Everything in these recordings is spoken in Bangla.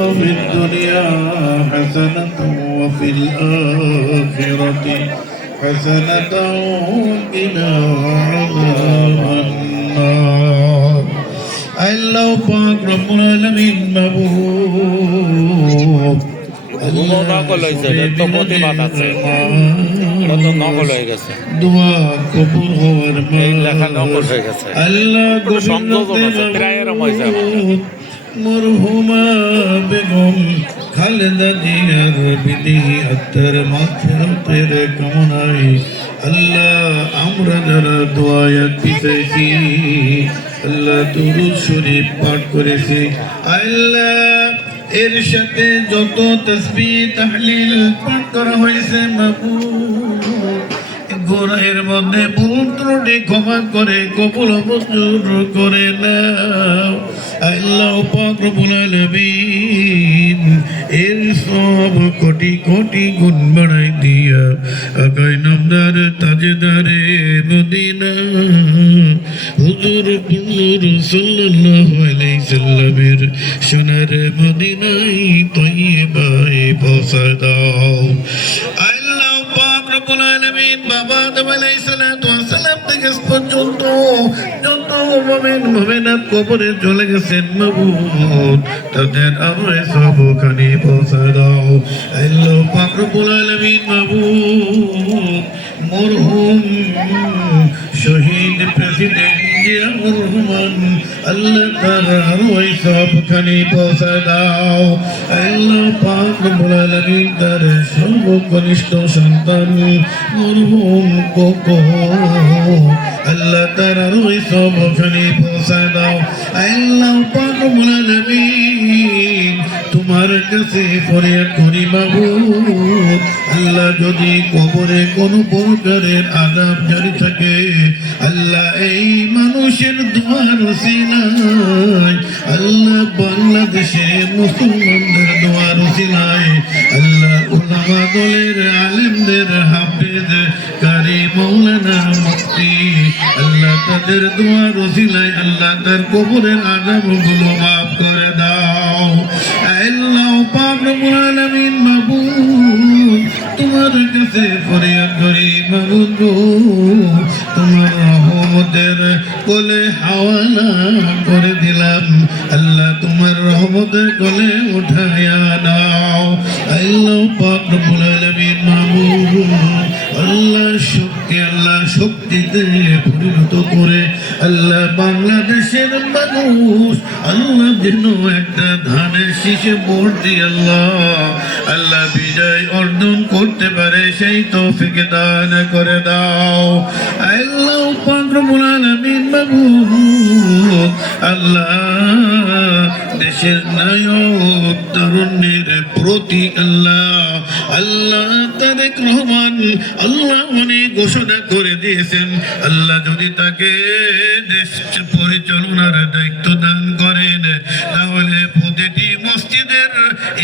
في الدنيا حسنة وفي الآخرة حسنة وقنا عذاب النار আল্লাহ পাক রব্বুল আলামিন মাবুদ ঘুমো নকল হয়েছে তো প্রতিবাদ আছে কত নকল হয়ে গেছে দোয়া কবুল হওয়ার এই লেখা নকল হয়ে গেছে আল্লাহ সংযোজন আছে প্রায় এরম হয়েছে মরহুমা বেগম খালেদা জিয়ার বিদেহী আত্মার মাগফিরাতের কামনায় আল্লাহ আমরা যারা দোয়ায়াত পিছাইছি আল্লাহ দুরূদ শরীফ পাঠ করেছি আল্লাহ এর সাথে যত তাসবিহ তাহলিল পাঠ করা হয়েছে মাবুদ গোড়ার মধ্যে ভুল ত্রুটি ক্ষমা করে কবুল মঞ্জুর করে নাও আল্লাহ পাক রব্বুল আলামিন এর সব কোটি কোটি গুণ বাড়াই দিয়া আগায় নামদার তাজদারে মদিনা হুজুর পুর সাল্লাল্লাহু আলাইহি সাল্লামের সোনার মদিনায় তয়্যিবায় পৌঁছা দাও আল্লাহ পাক রব্বুল আলামিন বাবা আদম আলাইহিস সালাতু ওয়াস সালাম থেকে পর্যন্ত যত মুমিন মুমিনাত কবরে চলে গেছেন মাবুদ তাদের আরওয়াহ সবখানে পৌঁছা দাও আল্লাহ পাক রব্বুল আলামিন মাবুদ মরহুম শহীদ প্রেসিডেন্ট জিয়াউর রহমান আল্লাহ তাআলা আরওয়াহ সবখানে পৌঁছা দাও আল্লাহ পাক রব্বুল আলামিন তার সর্বকনিষ্ঠ সন্তান মরহুম কোকো আল্লাহ তাআলা আরওয়াহ সবখানে পৌঁছা দাও আল্লাহ পাক রব্বুল আলামিন তোমার কাছে ফরিয়াদ করি মাবুদ আল্লাহ যদি কবরে কোনো প্রকারের আযাব জারি থাকে আল্লাহ এই মানুষের দোয়ার ওসিলায় আল্লাহ বাংলাদেশের মুসলমানদের দোয়ার ওসিলায় আল্লাহ উলামা দলের আলেমদের হাফেজ কারি মাওলানা মুফতি আল্লাহ তাদের দোয়ার ওসিলায় আল্লাহ তার কবরের আযাবগুলো মাফ করে দাও আল্লাহ পাক রব্বুল আলামিন মাবুদ তোমার কাছে ফরিয়াদ করি মাবুদ তোমার রহমতের কোলে হাওয়ালা করে দিলাম আল্লাহ তোমার রহমতের কোলে উঠায়া নাও আল্লাহ পাক রব্বুল আলামিন মাবুদ আল্লাহ শক্তিতে পরিণত করে আল্লাহ বাংলাদেশের মানুষ আল্লাহ যেন একটা ধানের শীষে ভোট দিয়ে আল্লাহ বিজয় অর্জন করতে পারে সেই তৌফিক দান করে দাও আল্লাহ পাক রব্বুল আলামিন মাবুদ আল্লাহ দেশের নায়ক তরুণের প্রতি আল্লাহ তারেক রহমান আল্লাহ উনি ঘোষণা করে দিয়েছেন আল্লাহ যদি তাকে দেশ পরিচালনার দায়িত্ব দান করেন তাহলে প্রতিটি মসজিদের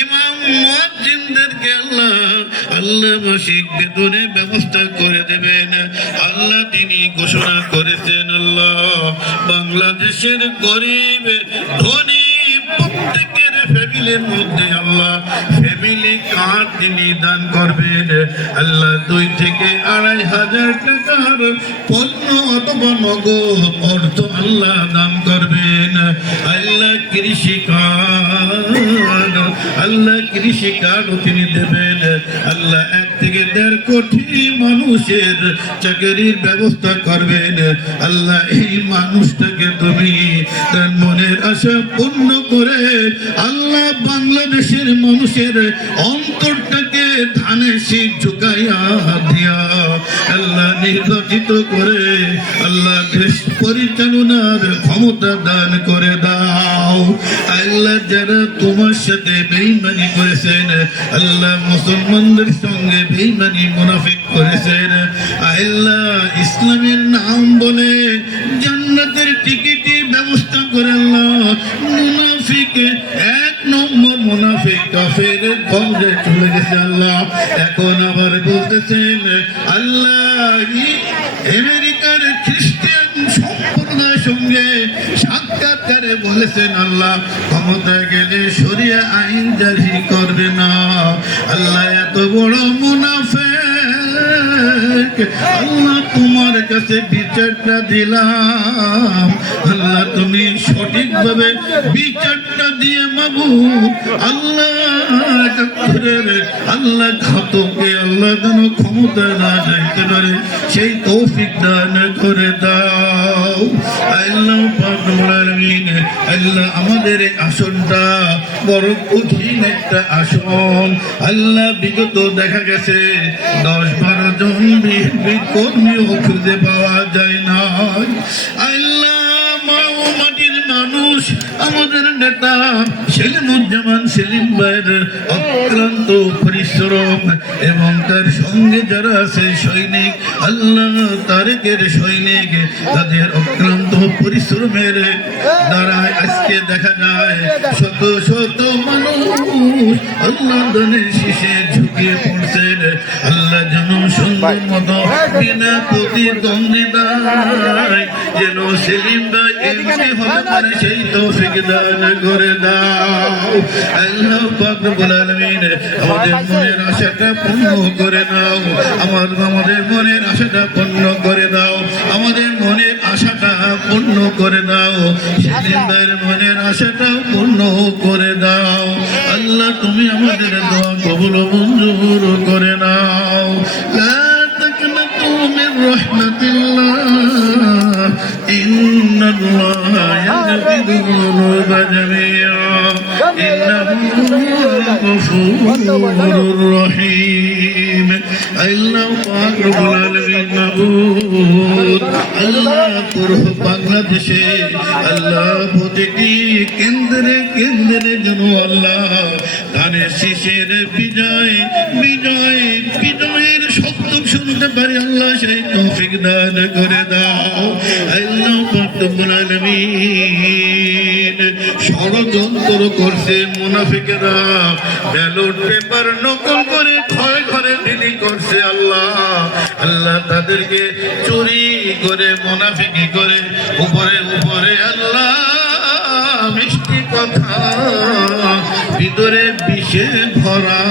ইমাম মুয়াজ্জিনদেরকে আল্লাহ মাসিক বেতনের ব্যবস্থা করে দেবেন আল্লাহ তিনি ঘোষণা করেছেন আল্লাহ বাংলাদেশের গরিব ধনী প্রত্যেকের ফ্যামিলির মধ্যে আল্লাহ ফ্যামিলি কার্ড তিনি দান করবেন আল্লাহ 2 থেকে 2,500 টাকার পণ্য অথবা নগদ অর্থ আল্লাহ দান করবেন আল্লাহ কৃষি কার্ড তিনি দেবেন আল্লাহ 1 থেকে 1.5 কোটি মানুষের চাকরির ব্যবস্থা করবেন আল্লাহ এই মানুষটাকে তুমি তার মনের আশা পূর্ণ করে আল্লাহ বাংলাদেশের মানুষের অন্তরটাকে ধানের শীষ ঝুঁকাইয়া দিয়া আল্লাহ নির্বাচিত করে আল্লাহ দেশ পরিচালনার ক্ষমতা দান করে দাও আল্লাহ যারা তোমার সাথে বেঈমানি করেছেন আল্লাহ মুসলমানদের সঙ্গে বেঈমানি মুনাফিক করেছেন আল্লাহ ইসলামের নাম বলে জান্নাতের টিকিটের ব্যবস্থা করে আল্লাহ মুনাফিক 1 নম্বর মুনাফিক কাফের গন্ধে চলে গেছে আল্লাহ এখন আবার বলতেছেন আল্লাহ আমেরিকার খ্রিস্টান সম্প্রদায়ের সঙ্গে সাক্ষাৎকার ব্যাপারে বলেছেন আল্লাহ ক্ষমতায় গেলে শরিয়া আইন জারি করবে না। আল্লাহ এত বড় মুনাফিক, আল্লাহ তোমার কাছে বিচারটা দিলাম, আল্লাহ তুমি সঠিকভাবে বিচারটা দিয়ে মাবুদ আল্লাহ আল্লাহ ঘাতকে আল্লাহ যেন ক্ষমতা না যাইতে পারে সেই তৌফিক দান করে দাও। আল্লাহ পাক রব্বুল আলামিন, আল্লাহ আমাদের এই আসনটা বড় কঠিন একটা আসন। আল্লাহ বিগত দেখা গেছে 10-12 জন বিএনপি কর্মীও খুঁজে পাওয়া যায় না। আল্লাহ মা ও মাটির মানুষ আমাদের নেতা সেলিমুজ্জামান সেলিম ভাইয়ের অক্লান্ত পরিশ্রম এবং তার সঙ্গে যারা আছে সৈনিক, আল্লাহ তারেকের সৈনিক, তাদের অক্লান্ত পরিশ্রমের দ্বারা আজকে দেখা যায় শত শত মানুষ আল্লাহ দানের শীষে ঝুঁকিয়ে পড়ছেন। আল্লাহ যেন সুন্দর মতো বিনা প্রতিদ্বন্দ্বিতায় যেন সেলিম ভাই এমপি হতে পারে সেই তৌফিক দান করে দাও। আল্লাহ পাক রব্বুল আলামিন আমাদের মনের আশাটা পূর্ণ করে দাও, আমাদের মনের আশাটা পূর্ণ করে দাও, আমাদের মনের আশাটা পূর্ণ করে দাও, সেলিম ভাইয়ের মনের আশাটা পূর্ণ করে দাও। আল্লাহ তুমি আমাদের দোয়া কবুল ও মঞ্জুর করে নাও। লা তাকনাতু মির রাহমাতিল্লাহ ইন্নাল্লাহা ইয়াগফিরু যুনুবা জামিআ ইন্নাহু গফুরুর রহিম। আল্লাহ পাক রব্বুল আলামিন মাবুদ আল্লাহ পুরো বাংলাদেশে আল্লাহ প্রতিটি কেন্দ্রে কেন্দ্রে যেন আল্লাহ ধানের শীষের বিজয় বিজয় বিজয়ের শব্দ শুনতে পারি, আল্লাহ সেই তৌফিক দান করে দাও। আল্লাহ পাক রব্বুল আলামিন ষড়যন্ত্র করছে মুনাফিকেরা, ব্যালট পেপার নকল করে ঘরে ঘরে বিলি করছে। আল্লাহ আল্লাহ তাদেরকে চুরি করে মুনাফিকি করে উপরে উপরে আল্লাহ মিষ্টি কথা ভিতরে বিষে ভরা।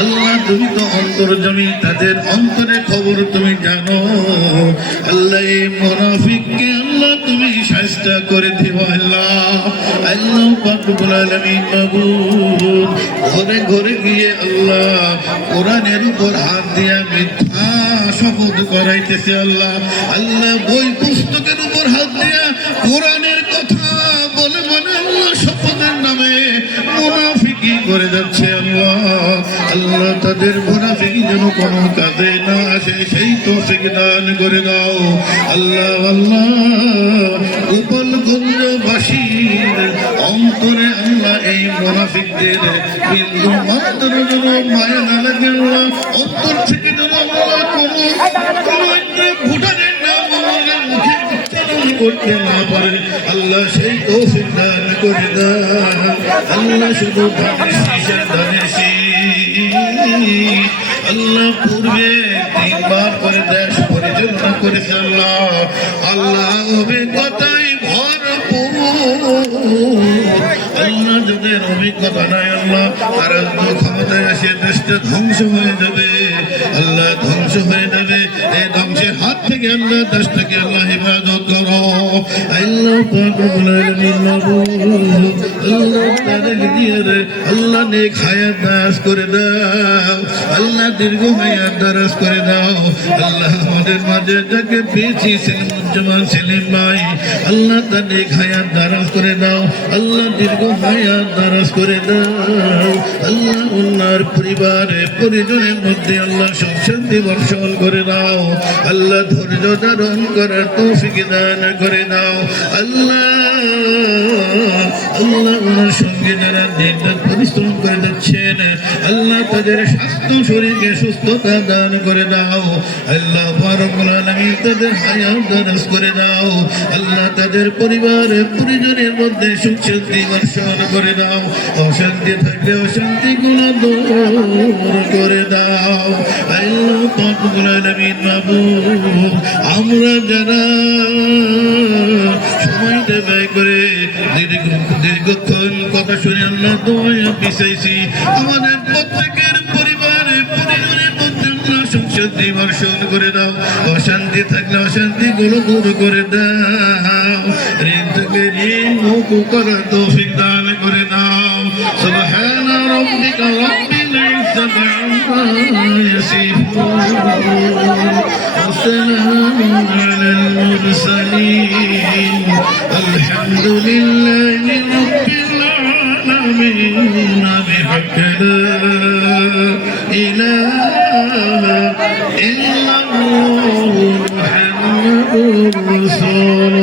আল্লাহ তুমি তো অন্তর্যামী, তাদের অন্তরে খবর তুমি জানো। আল্লাহ এই মুনাফিককে আল্লাহ তুমি শাস্তি করে দিও। আল্লাহ আল্লাহ পাক রব্বুল আলামিন মাবুদ ঘরে ঘরে গিয়ে আল্লাহ কোরআনের উপর হাত দিয়া মিথ্যা শপথ করাইতেছে। আল্লাহ আল্লাহ বই পুস্তকের উপর হাত দিয়া কোরআনের কথা বলে বলে আল্লাহ শপথের নামে মুনাফিকি করে যাচ্ছে। আল্লাহ আল্লাহ তাদের মুনাফিকি যেন কোনো কাজে না আসে সেই তৌফিক দান করে দাও। আল্লাহ আল্লাহ গোপালগঞ্জবাসীর অন্তরে আল্লাহ এই মুনাফিকদের বিন্দু মাত্র যেন মায়া না লাগে। আল্লাহ অন্তর থেকে যেন আল্লাহ কোনো একটা ভুটানের নাম আমাদের মুখে উচ্চারণ করতে না পারে, আল্লাহ সেই তৌফিক দান করে দাও। আল্লাহ শুধু ধানের শীষের ধানের শীষ আল্লাহ পূর্বে 3বার করে দেশ পরিচালনা করেছে। আল্লাহ আল্লাহ অভিজ্ঞতায় ভরপুর। আল্লাহ যাদের অভিজ্ঞতা নাই আল্লাহ তারা ক্ষমতায় আসে দেশটা ধ্বংস হয়ে যাবে। আল্লাহ ধ্বংস হয়ে যাবে, এই ধ্বংসের হাত থেকে আল্লাহ দেশটাকে আল্লাহ হেফাজত করো। আল্লাহ পাক রব্বুল আলামিন মাবুদ আল্লাহ তাদেরকে দিয়ে আল্লাহ নেক হায়াত দারাজ করে দাও। আল্লাহ দীর্ঘ হায়াত দারাজ করে দাও। আল্লাহ আমাদের মাঝে যাকে পেয়েছি সেলিমুজ্জামান সেলিম ভাই, আল্লাহ তার নেক হায়াত দারাজ করে দাও। আল্লাহ দীর্ঘ হায়াত দারাজ করে দাও। আল্লাহ ওনার পরিবারে পরিজনের মধ্যে আল্লাহ সুখ শান্তি বর্ষণ করে দাও। আল্লাহ ধৈর্য ধারণ করার তৌফিক দান করে দাও। আল্লাহ আল্লাহ ওনার সঙ্গে যারা দিনরাত পরিশ্রম করে যাচ্ছেন আল্লাহ তাদের স্বাস্থ্য শরীরকে সুস্থতা দান করে দাও। আল্লাহ রব্বুল আলামিন তাদের হায়াত দারাজ করে দাও। আল্লাহ তাদের পরিবার পরিজনের মধ্যে সুখ শান্তি বর্ষণ করে দাও। অশান্তি থাকলে অশান্তি গুলো দূর করে দাও। আল্লাহ রব্বুল আলামিন মাবুদ আমরা যারা সময়টা ব্যয় করে দীর্ঘক্ষণ কথা শুনে আল্লাহ দোয়া পিছাইছি আমাদের প্রত্যেকের পরিবারের পরিবারের মধ্যে আল্লাহ সুখ শান্তি বর্ষণ করে দাও অশান্তি থাকলে অশান্তি গুলো দূর করে দাও ঋণ থেকে ঋণ মুখ করার তৌফিক দান করে দাও সুবহানা রাব্বিকা রাব্বিল ইজ্জাতি আম্মা ইয়াসিফুন ওয়া সালামুন আলাল মুরসালিন আলহামদুলিল্লাহি রাব্বিল আলামিন বিহাক্কি লা ইলাহা ইল্লাল্লাহু মুহাম্মাদুর রাসূলুল্লাহ